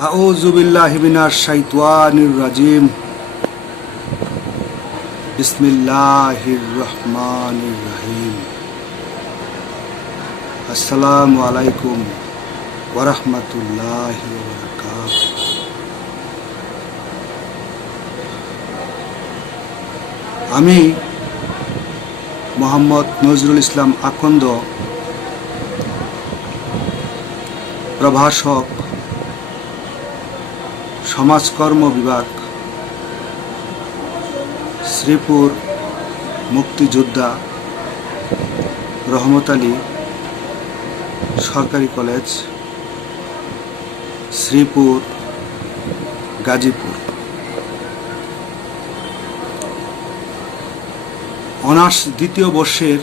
আউযু বিল্লাহি মিনাশ শাইতানির রাজিম। বিসমিল্লাহির রহমানির রহিম। আসসালামু আলাইকুম ওয়া রাহমাতুল্লাহি ওয়া বারাকাতুহু। আমি মোহাম্মদ নজরুল ইসলাম আকন্দ, প্রভাষক, সমাজকর্ম বিভাগ, শ্রীপুর মুক্তিযোদ্ধা রহমত আলী সরকারি কলেজ, শ্রীপুর, গাজীপুর। অনার্স দ্বিতীয় বর্ষের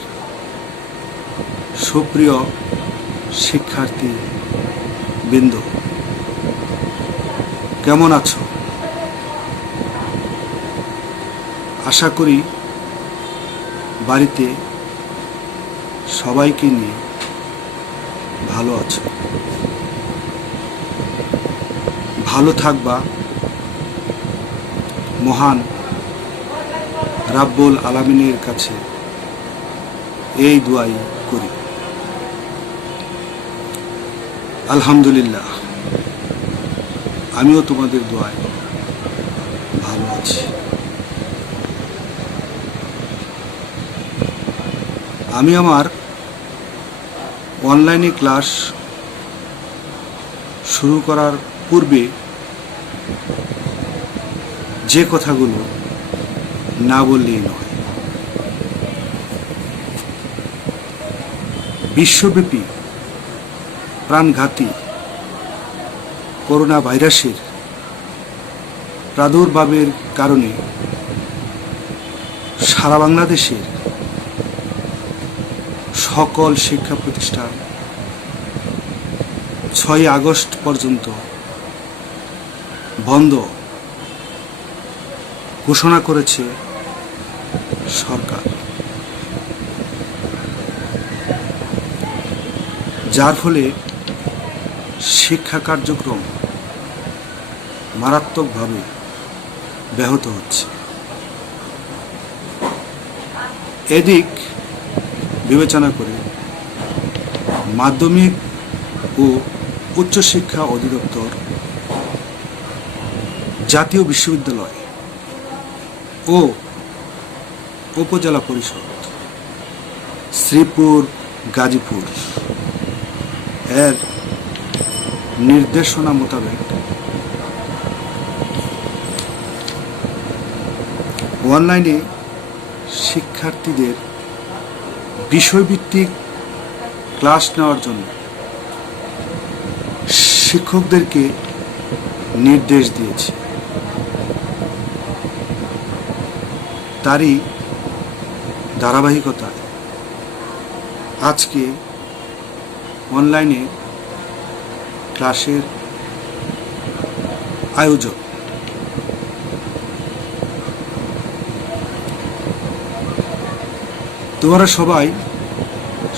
সুপ্রিয় শিক্ষার্থী বৃন্দ, কেমন আছো? আশা করি বাড়িতে সবাইকে নিয়ে ভালো আছো। ভালো থাকবা, মহান রাব্বুল আলামিনের কাছে এই দোয়াই করি। আলহামদুলিল্লাহ, আমিও তোমাদের দোয়ায় ভালো আছি। আমি আমার অনলাইনে ক্লাস শুরু করার পূর্বে যে কথাগুলো না বললেই নয়, বিশ্বব্যাপী প্রাণঘাতী করোনা ভাইরাসের প্রাদুর্ভাবের কারণে সারা বাংলাদেশের সকল শিক্ষা প্রতিষ্ঠান 6 আগস্ট পর্যন্ত বন্ধ ঘোষণা করেছে সরকার, যার ফলে শিক্ষা কার্যক্রম মারাত্মকভাবে ব্যাহত হচ্ছে। এদিক বিবেচনা করে মাধ্যমিক ও উচ্চশিক্ষা অধিদপ্তর, জাতীয় বিশ্ববিদ্যালয় ও উপজেলা পরিষদ, শ্রীপুর, গাজীপুর এর নির্দেশনা মোতাবেক অনলাইনে শিক্ষার্থীদের বিষয়ভিত্তিক ক্লাস নেওয়ার জন্য শিক্ষকদেরকে নির্দেশ দিয়েছে। তারই ধারাবাহিকতায় আজকে অনলাইনে ক্লাসের আয়োজন। তোমরা সবাই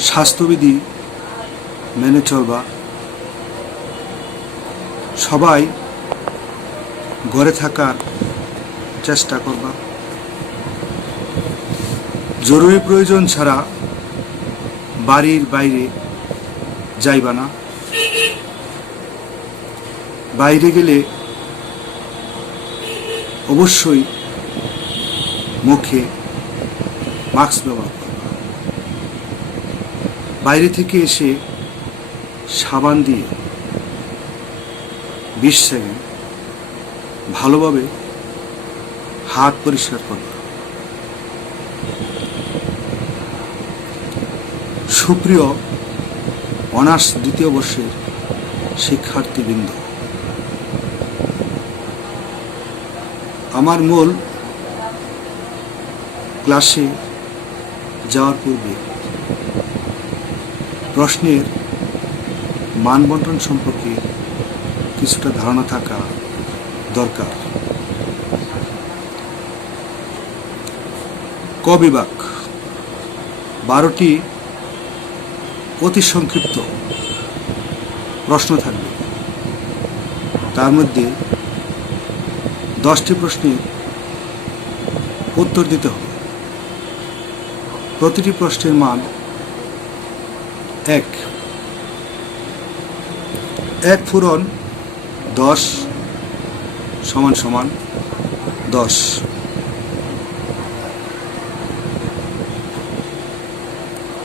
স্বাস্থ্যবিধি মেনে চলবা, সবাই ঘরে থাকার চেষ্টা করবা, জরুরি প্রয়োজন ছাড়া বাড়ির বাইরে যাইবা না। বাইরে গেলে অবশ্যই মুখে মাস্ক ব্যবহার করবা। বাইরে থেকে এসে সাবান দিয়ে 20 সেকেন্ড ভালোভাবে হাত পরিষ্কার করবা। সুপ্রিয় অনার্স দ্বিতীয় বর্ষের শিক্ষার্থীবৃন্দ, আমার মূল ক্লাসে যাওয়ার পূর্বে প্রশ্নের মানবন্টন সম্পর্কে কিছুটা ধারণা থাকা দরকার। ক বিভাগ 12টি অতি সংক্ষিপ্ত প্রশ্ন থাকবে। তার মধ্যে 10টি প্রশ্নের উত্তর দিতে হবে। প্রতিটি প্রশ্নের মান 1। 1 পূরণ 10 সমান সমান 10।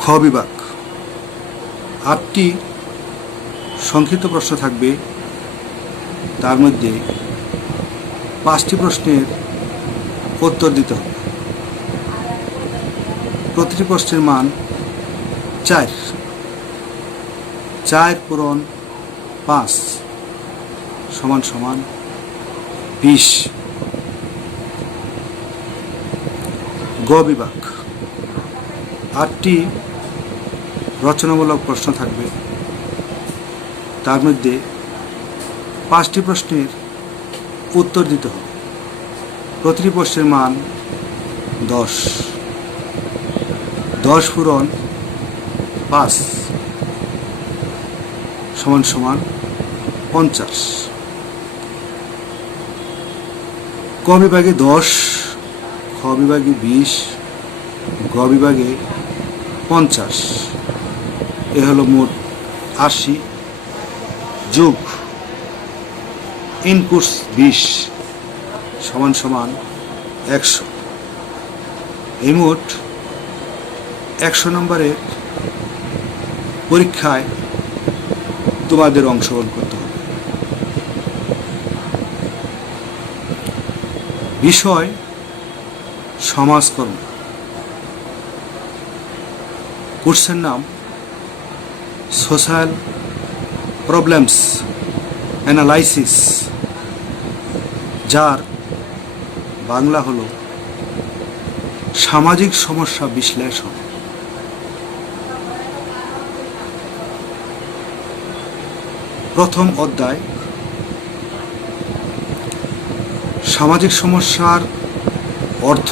খ বিভাগ 8টি সংক্ষিপ্ত প্রশ্ন থাকবে, তার মধ্যে 5টি প্রশ্নের উত্তর দিতে হবে। প্রতিটি প্রশ্নের মান 4। 4 পূরণ 5 সমান সমান 20। গ বিভাগ 8টি রচনামূলক প্রশ্ন থাকবে, তার মধ্যে 5টি প্রশ্নের উত্তর দিতে হবে। প্রতিটি প্রশ্নের মান 10। 10 পূরণ 5 সমান সমান 50। ক বিভাগে 10, খ বিভাগে 20, গ বিভাগে 50। এ হলো মোট 80 যোগ ইনপুটস 20 সমান সমান 100। এই মোট 100 নম্বরের পরীক্ষায় তোমাদের অংশগ্রহণ করতে হবে। বিষয় সমাজকর্ম। কোর্সের নাম সোশ্যাল প্রবলেমস অ্যানালাইসিস, যার বাংলা হলো সামাজিক সমস্যা বিশ্লেষণ। প্রথম অধ্যায় সামাজিক সমস্যার অর্থ।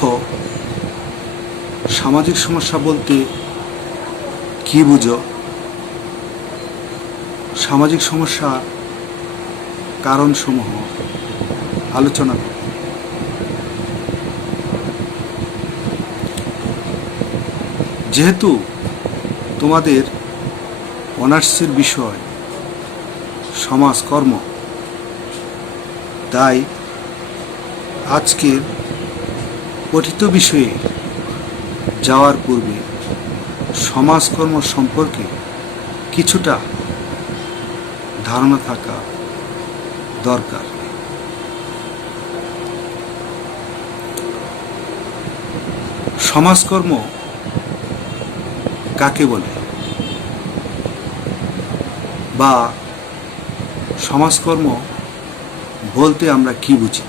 সামাজিক সমস্যা বলতে কি বুঝো? সামাজিক সমস্যার কারণসমূহ আলোচনা করো। যেহেতু তোমাদের অনার্সের বিষয় সমাজকর্ম, তাই আজকের পঠিত বিষয়ে যাওয়ার পূর্বে সমাজকর্ম সম্পর্কে কিছুটা ধারণা থাকা দরকার। সমাজকর্ম কাকে বলে, বা সমাজকর্ম বলতে আমরা কি বুঝি?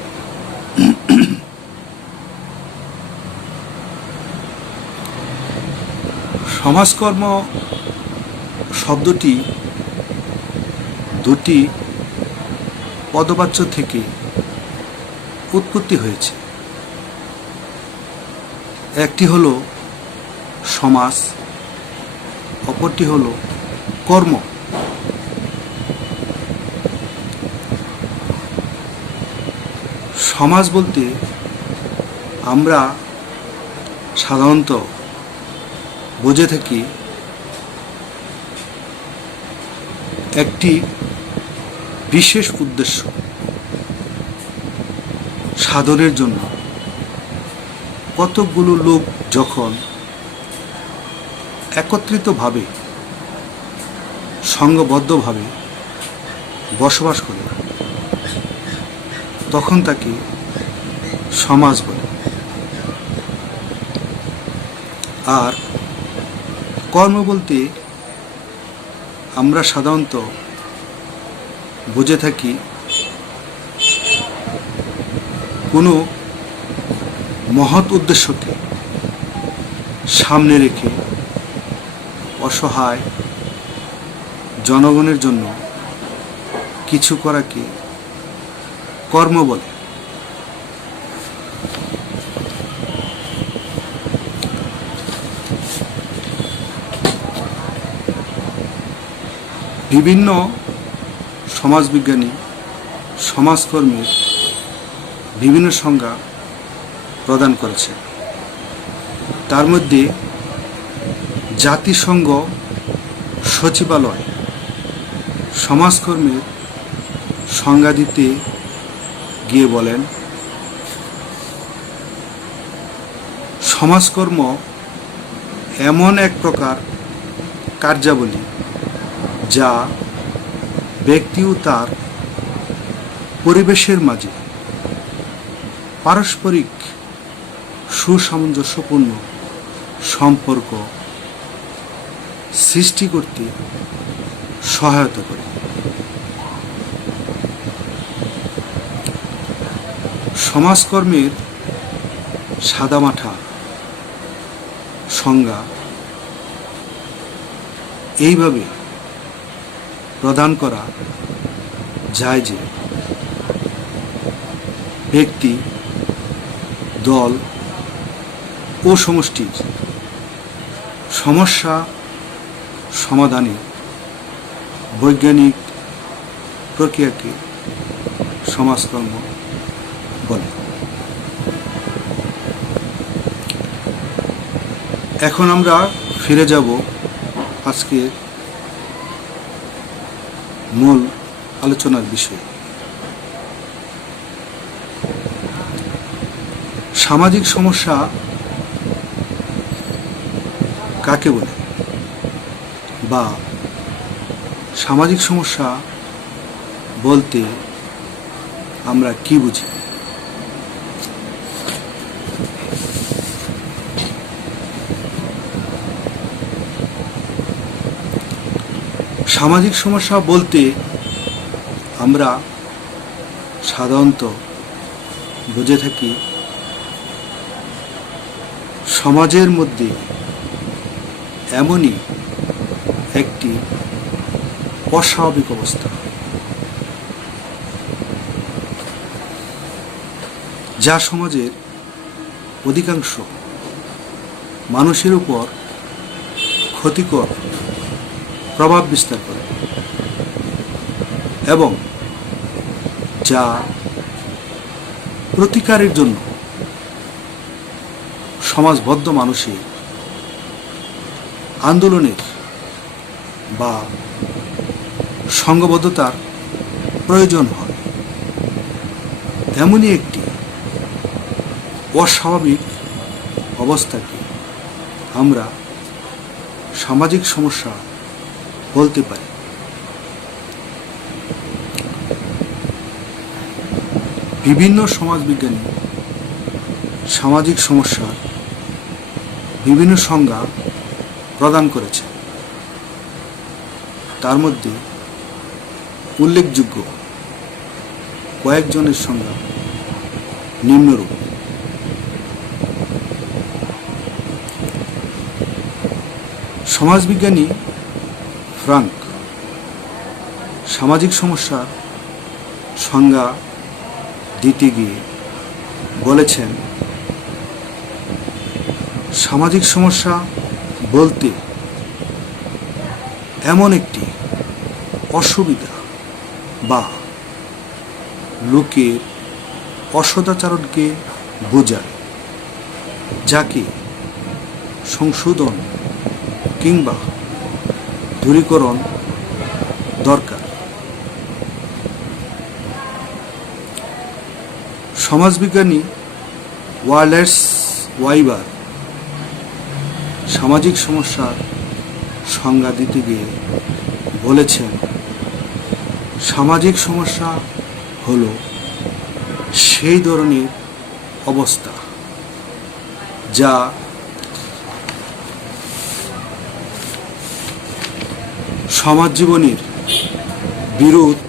সমাজকর্ম শব্দটি দুটি পদবাচ্য থেকে উৎপত্তি হয়েছে। একটি হলো সমাজ, অপরটি হলো কর্ম। সমাজ বলতে আমরা সাধারণত বুঝে থাকি একটি বিশেষ উদ্দেশ্য সাধনের জন্য কতগুলো লোক যখন একত্রিতভাবে সংঘবদ্ধভাবে বসবাস করে, তখন তাকে সমাজ বলে। আর কর্ম বলতে আমরা সাধারণত বুঝে থাকি কোনো মহৎ উদ্দেশ্যকে সামনে রেখে অসহায় জনগণের জন্য কিছু করাকে কর্ম বলে। বিভিন্ন সমাজবিজ্ঞানী সমাজকর্মীর বিভিন্ন সংজ্ঞা প্রদান করেছে। তার মধ্যে জাতিসংঘ সচিবালয় সমাজকর্মীর সংজ্ঞা দিতে গিয়ে বলেন, সমাজকর্ম এমন এক প্রকার কার্যাবলী যা ব্যক্তি ও তার পরিবেশের মাঝে পারস্পরিক সুসামঞ্জস্যপূর্ণ সম্পর্ক সৃষ্টি করতে সহায়তা করে। সমাজকর্মের সাদামাঠা সংজ্ঞা এইভাবে প্রদান করা যায় যে ব্যক্তি, দল ও সমষ্টির সমস্যা সমাধানে বৈজ্ঞানিক প্রক্রিয়াকে সমাজকর্ম বলে। এখন আমরা ফিরে যাব আজকের মূল আলোচনার বিষয়ে। সামাজিক সমস্যা কাকে বলে বা সামাজিক সমস্যা বলতে আমরা কি বুঝি? সামাজিক সমস্যা বলতে আমরা সাধারণত বুঝে থাকি সমাজের মধ্যে এমনই একটি অস্বাভাবিক অবস্থা যা সমাজের অধিকাংশ মানুষের উপর ক্ষতিকর প্রভাব বিস্তার করে এবং যা প্রতিকারের জন্য সমাজবদ্ধ মানুষের আন্দোলনের বা সংঘবদ্ধতার প্রয়োজন হয়। এমনই একটি অস্বাভাবিক অবস্থাকে আমরা সামাজিক সমস্যা বলতে পারি। বিভিন্ন সমাজবিজ্ঞানী সামাজিক সমস্যার বিভিন্ন সংজ্ঞা প্রদান করেছে। তার মধ্যে উল্লেখযোগ্য কয়েকজনের সংজ্ঞা নিম্নরূপ: সমাজবিজ্ঞানী ফ্রাঙ্ক সামাজিক সমস্যার সংজ্ঞা দিতে গিয়ে বলেছেন, সামাজিক সমস্যা বলতে এমন একটি অসুবিধা বা লোকের অসদাচরণকে বোঝায় যাকে সংশোধন কিংবা দূরীকরণ দরকার। সমাজবিজ্ঞানী ওয়ালেস ওয়াইবার সামাজিক সমস্যার সংজ্ঞা দিতে গিয়ে বলেছেন, সামাজিক সমস্যা হলো সেই ধরনের অবস্থা যা সমাজ জীবনের বিরোধ,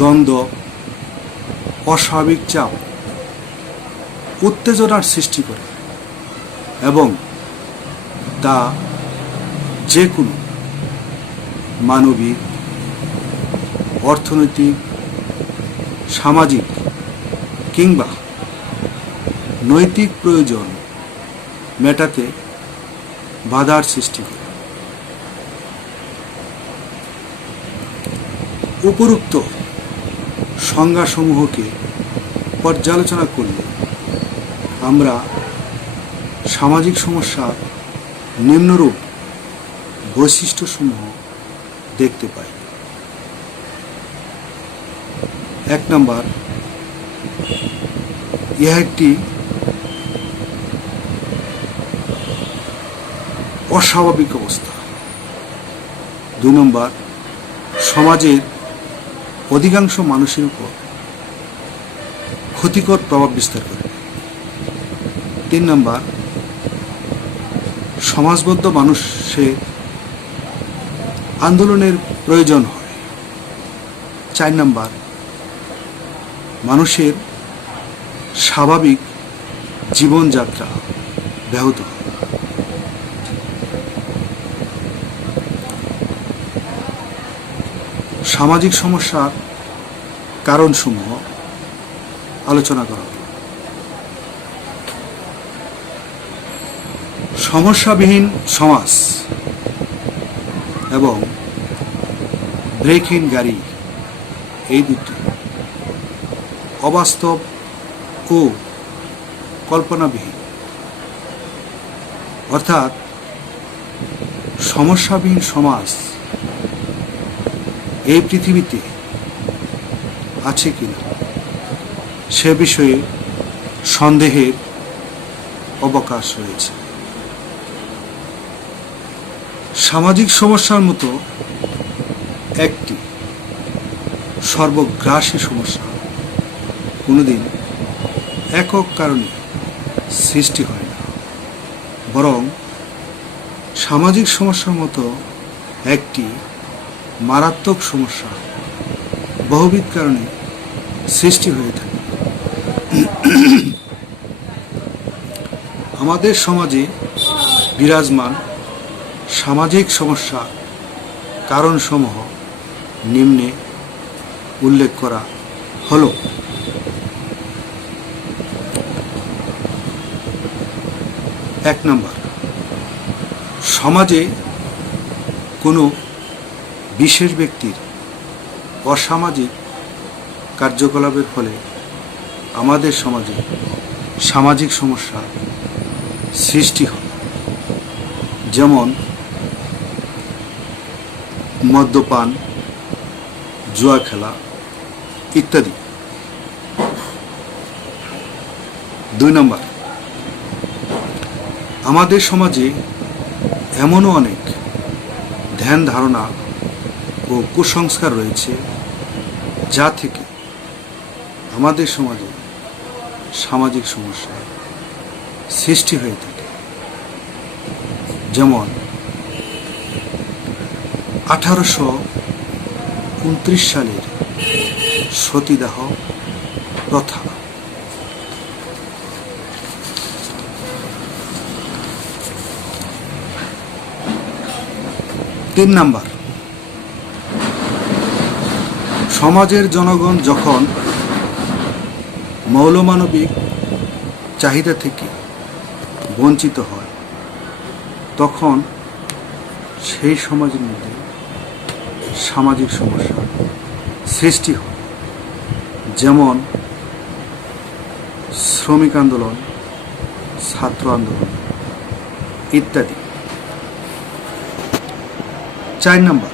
দ্বন্দ্ব, অস্বাভাবিক চাপ, উত্তেজনার সৃষ্টি করে এবং তা যে কোনো মানবিক, অর্থনৈতিক, সামাজিক কিংবা নৈতিক প্রয়োজন মেটাতে বাধার সৃষ্টি করে। উপরোক্ত সংজ্ঞাসমূহকে পর্যালোচনা করলে আমরা সামাজিক সমস্যার নিম্নরূপ বৈশিষ্ট্যসমূহ দেখতে পাই। 1 নম্বর, ইহা একটি অস্বাভাবিক অবস্থা। 2 নম্বর, সমাজের অধিকাংশ মানুষের উপর ক্ষতিকর প্রভাব বিস্তার করে। 3 নম্বর, সমাজবদ্ধ মানুষের আন্দোলনের প্রয়োজন হয়। 4 নম্বর, মানুষের স্বাভাবিক জীবনযাত্রা ব্যাহত হয়। সামাজিক সমস্যার কারণসমূহ আলোচনা করা হল। সমস্যাবিহীন সমাজ এবং ব্রেকহীন গাড়ি, এই দুটি অবাস্তব ও কল্পনাবিহীন। অর্থাৎ সমস্যাবিহীন সমাজ এই পৃথিবীতে আছে কিনা সে বিষয়ে সন্দেহের অবকাশ রয়েছে। সামাজিক সমস্যার মতো একটি সর্বগ্রাসী সমস্যা কোনোদিন একক কারণে সৃষ্টি হয় না, বরং সামাজিক সমস্যার মতো একটি মারাত্মক সমস্যা বহুবিধ কারণে সৃষ্টি হয়ে থাকে। আমাদের সমাজে বিরাজমান সামাজিক সমস্যা কারণসমূহ নিম্নে উল্লেখ করা হলো। 1 নম্বর, সমাজে কোনো বিশেষ ব্যক্তির অসামাজিক কার্যকলাপের ফলে আমাদের সমাজে সামাজিক সমস্যা সৃষ্টি হয়। যেমন মদ্যপান, জুয়া খেলা ইত্যাদি। 2 নম্বর, আমাদের সমাজে এমনও অনেক ধ্যান ধারণা ও কুসংস্কার রয়েছে যা থেকে আমাদের সমাজে সামাজিক সমস্যা সৃষ্টি হয়ে থাকে। যেমন 1829 সালের সতীদাহ প্রথা। 3 নম্বর, সমাজের জনগণ যখন মৌলমানবিক চাহিদা থেকে বঞ্চিত হয় তখন সেই সমাজের মধ্যে সামাজিক সমস্যা সৃষ্টি হয়। যেমন শ্রমিক আন্দোলন, ছাত্র আন্দোলন ইত্যাদি। 4 নম্বর,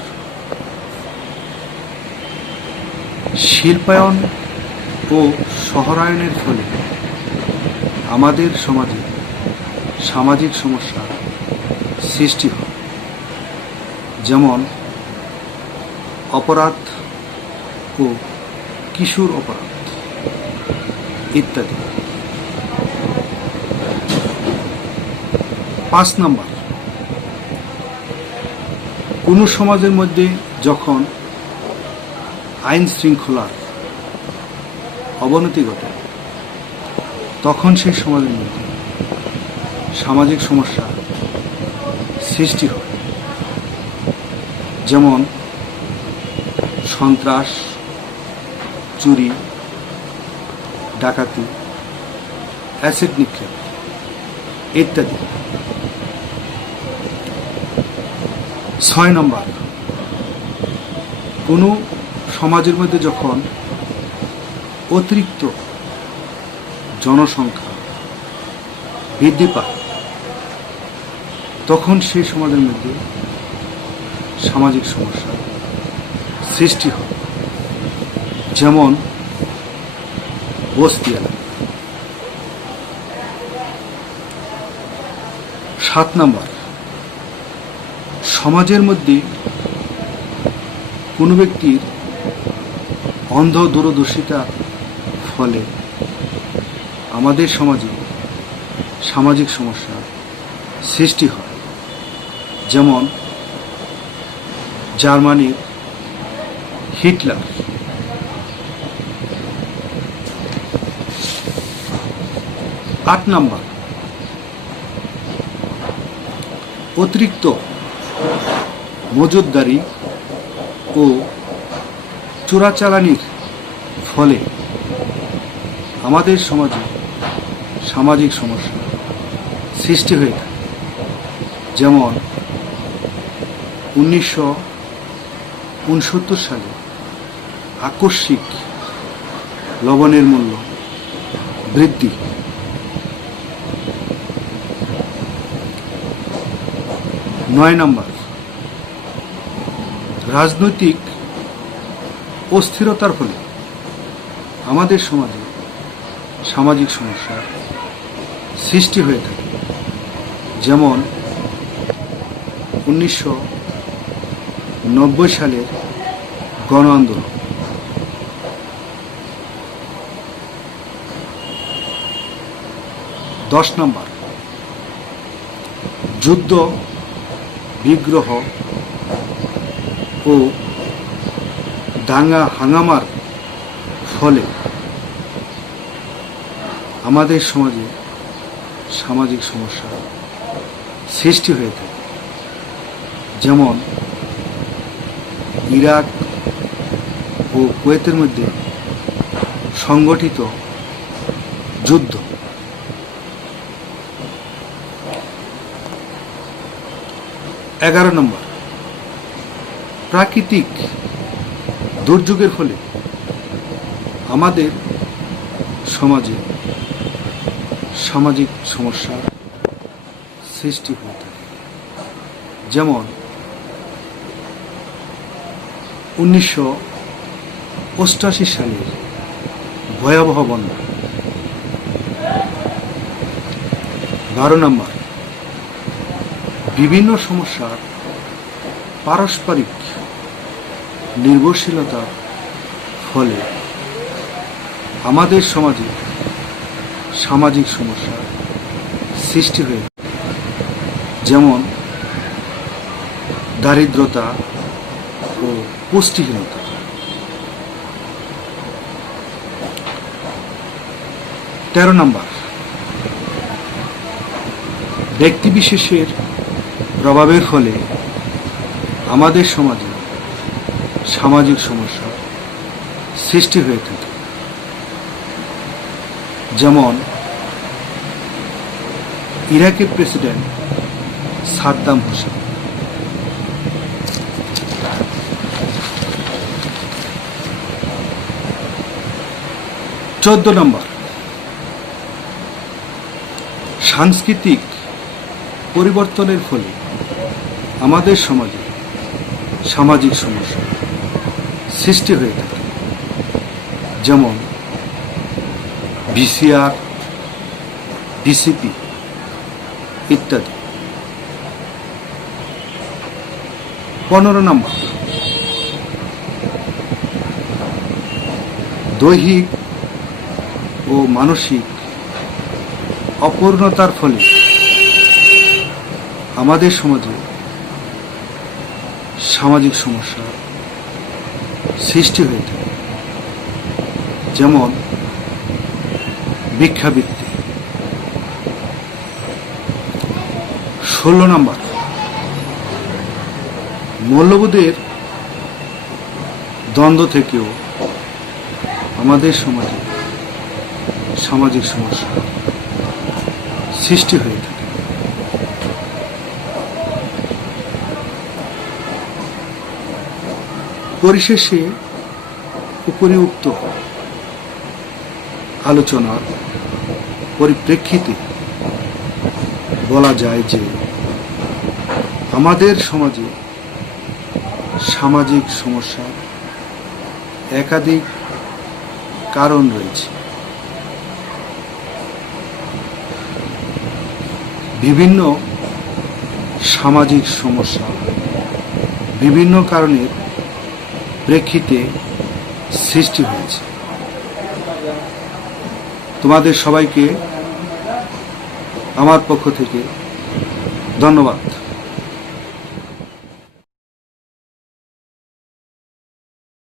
শিল্পায়ন ও শহরায়নের ফলে আমাদের সমাজে সামাজিক সমস্যা সৃষ্টি হয়। যেমন অপরাধ ও কিশোর অপরাধ ইত্যাদি। 5 নম্বর, কোনো সমাজের মধ্যে যখন আইন শৃঙ্খলার অবনতি ঘটে তখন সেই সমাজের মধ্যে সামাজিক সমস্যা সৃষ্টি হয়। যেমন সন্ত্রাস, চুরি, ডাকাতি, অ্যাসিড নিক্ষেপ ইত্যাদি। 6 নম্বর, কোনো সমাজের মধ্যে যখন অতিরিক্ত জনসংখ্যা বৃদ্ধি পায় তখন সেই সমাজের মধ্যে সামাজিক সমস্যা সৃষ্টি হয়, যেমন বস্তি এলাকা। 7 নম্বর, সমাজের মধ্যে কোনো ব্যক্তির অন্ধ দূরদর্শিতার ফলে আমাদের সমাজে সামাজিক সমস্যা সৃষ্টি হয়, যেমন জার্মানির হিটলার। 8 নম্বর, অতিরিক্ত মজুতদারি ও চোরাচালানির ফলে আমাদের সমাজে সামাজিক সমস্যা সৃষ্টি হয়ে থাকে, যেমন 1969 সালে আকস্মিক লবণের মূল্য বৃদ্ধি। 9 নম্বর, রাজনৈতিক অস্থিরতার ফলে আমাদের সমাজে সামাজিক সমস্যার সৃষ্টি হয়ে থাকে, যেমন 1990 সালের গণ আন্দোলন। 10 নম্বর, যুদ্ধ বিগ্রহ ও দাঙ্গা হাঙ্গামার ফলে আমাদের সমাজে সামাজিক সমস্যা সৃষ্টি হয়ে থাকে, যেমন ইরাক ও কুয়েতের মধ্যে সংগঠিত যুদ্ধ। 11 নম্বর, প্রাকৃতিক দুর্যোগের ফলে আমাদের সমাজে সামাজিক সমস্যার সৃষ্টি হয়ে থাকে, যেমন 1988 সালের ভয়াবহ বন্যা। 12 নম্বর, বিভিন্ন সমস্যার পারস্পরিক নির্ভরশীলতার ফলে আমাদের সমাজে সামাজিক সমস্যার সৃষ্টি হয়ে থাকে, যেমন দারিদ্রতা ও পুষ্টিহীনতা। 13 নম্বর, ব্যক্তিবিশেষের প্রভাবের ফলে আমাদের সমাজে সামাজিক সমস্যা সৃষ্টি হয়ে থাকে, যেমন ইরাকের প্রেসিডেন্ট সাদ্দাম হোসেন। 14 নম্বর, সাংস্কৃতিক পরিবর্তনের ফলে আমাদের সমাজে সামাজিক সমস্যা সৃষ্টি হয়ে থাকে, যেমন ভিসিআর, ডিসিপি ইত্যাদি। 15 নম্বর, দৈহিক ও মানসিক অপূর্ণতার ফলে আমাদের সমাজে সামাজিক সমস্যা সৃষ্টি হয়ে থাকে, যেমন ভিক্ষাবৃত্তি। 16 নম্বর, মূল্যবোধের দ্বন্দ্ব থেকেও আমাদের সমাজে সামাজিক সমস্যা সৃষ্টি হয়ে থাকে। পরিশেষে উপরিউক্ত আলোচনার পরিপ্রেক্ষিতে বলা যায় যে আমাদের সমাজে সামাজিক সমস্যার একাধিক কারণ রয়েছে। বিভিন্ন সামাজিক সমস্যা বিভিন্ন কারণের প্রেক্ষিতে সৃষ্টি হয়েছে। তোমাদের সবাইকে আমার পক্ষ থেকে ধন্যবাদ।